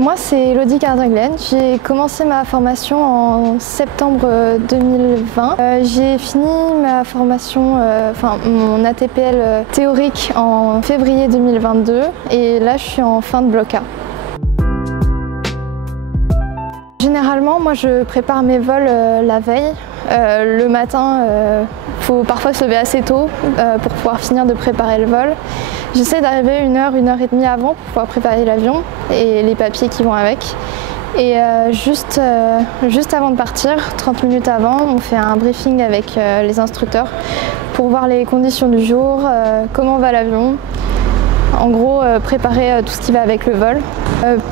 Moi, c'est Elodie Gardin-Glen. J'ai commencé ma formation en septembre 2020. J'ai fini ma formation, mon ATPL théorique en février 2022 et là, je suis en fin de bloc A. Généralement, moi, je prépare mes vols la veille. Le matin, faut parfois se lever assez tôt pour pouvoir finir de préparer le vol. J'essaie d'arriver une heure et demie avant pour pouvoir préparer l'avion et les papiers qui vont avec. Et juste avant de partir, 30 minutes avant, on fait un briefing avec les instructeurs pour voir les conditions du jour, comment va l'avion. En gros, préparer tout ce qui va avec le vol.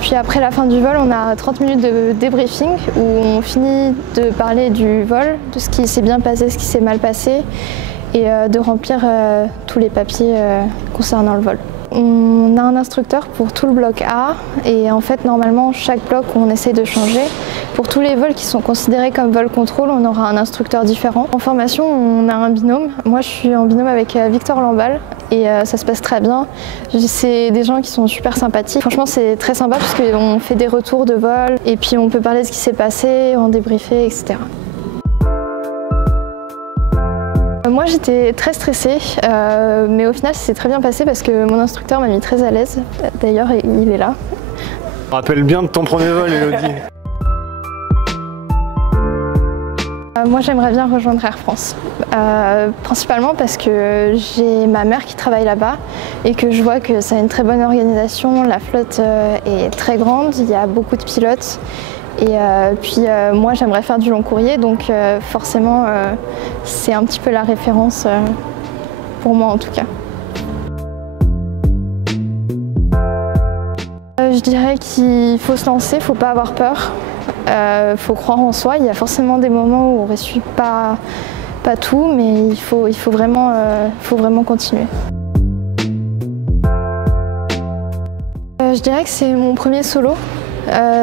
Puis après la fin du vol, on a 30 minutes de débriefing où on finit de parler du vol, de ce qui s'est bien passé, ce qui s'est mal passé et de remplir tous les papiers concernant le vol. On a un instructeur pour tout le bloc A et en fait normalement chaque bloc on essaie de changer. Pour tous les vols qui sont considérés comme vol contrôle, on aura un instructeur différent. En formation, on a un binôme. Moi je suis en binôme avec Victor Lamballe et ça se passe très bien. C'est des gens qui sont super sympathiques. Franchement c'est très sympa parce qu'on fait des retours de vol et puis on peut parler de ce qui s'est passé, en débriefer, etc. Moi j'étais très stressée, mais au final c'est très bien passé parce que mon instructeur m'a mis très à l'aise. D'ailleurs il est là. Rappelle bien de ton premier vol, Elodie. Moi j'aimerais bien rejoindre Air France, principalement parce que j'ai ma mère qui travaille là-bas et que je vois que ça a une très bonne organisation, la flotte est très grande, il y a beaucoup de pilotes. Et puis moi j'aimerais faire du long courrier, donc forcément c'est un petit peu la référence pour moi en tout cas. Je dirais qu'il faut se lancer, il ne faut pas avoir peur, faut croire en soi. Il y a forcément des moments où on ne réussit pas tout, mais il faut vraiment continuer. Je dirais que c'est mon premier solo.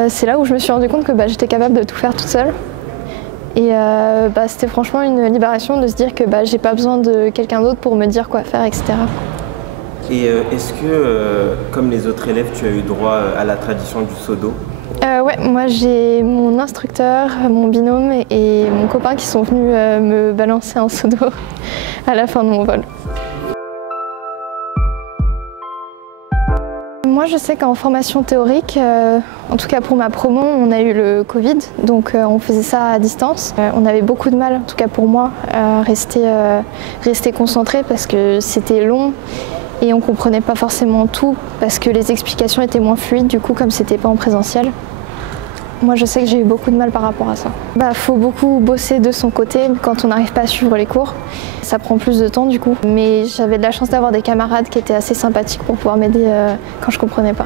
C'est là où je me suis rendu compte que j'étais capable de tout faire toute seule. Et c'était franchement une libération de se dire que j'ai pas besoin de quelqu'un d'autre pour me dire quoi faire, etc. Et est-ce que, comme les autres élèves, tu as eu droit à la tradition du seau d'eau? Ouais, moi j'ai mon instructeur, mon binôme et mon copain qui sont venus me balancer un seau d'eau à la fin de mon vol. Moi je sais qu'en formation théorique, en tout cas pour ma promo, on a eu le Covid, donc on faisait ça à distance. On avait beaucoup de mal, en tout cas pour moi, à rester concentré parce que c'était long et on comprenait pas forcément tout parce que les explications étaient moins fluides du coup comme c'était pas en présentiel. Moi je sais que j'ai eu beaucoup de mal par rapport à ça. Faut beaucoup bosser de son côté quand on n'arrive pas à suivre les cours. Ça prend plus de temps du coup. Mais j'avais de la chance d'avoir des camarades qui étaient assez sympathiques pour pouvoir m'aider quand je comprenais pas.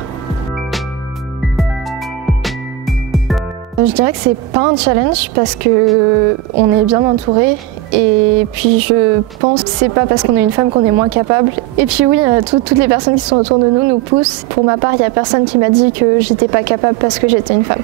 Je dirais que c'est pas un challenge parce qu'on est bien entouré et puis je pense que c'est pas parce qu'on est une femme qu'on est moins capable. Et puis oui, toutes les personnes qui sont autour de nous poussent. Pour ma part, il n'y a personne qui m'a dit que j'étais pas capable parce que j'étais une femme.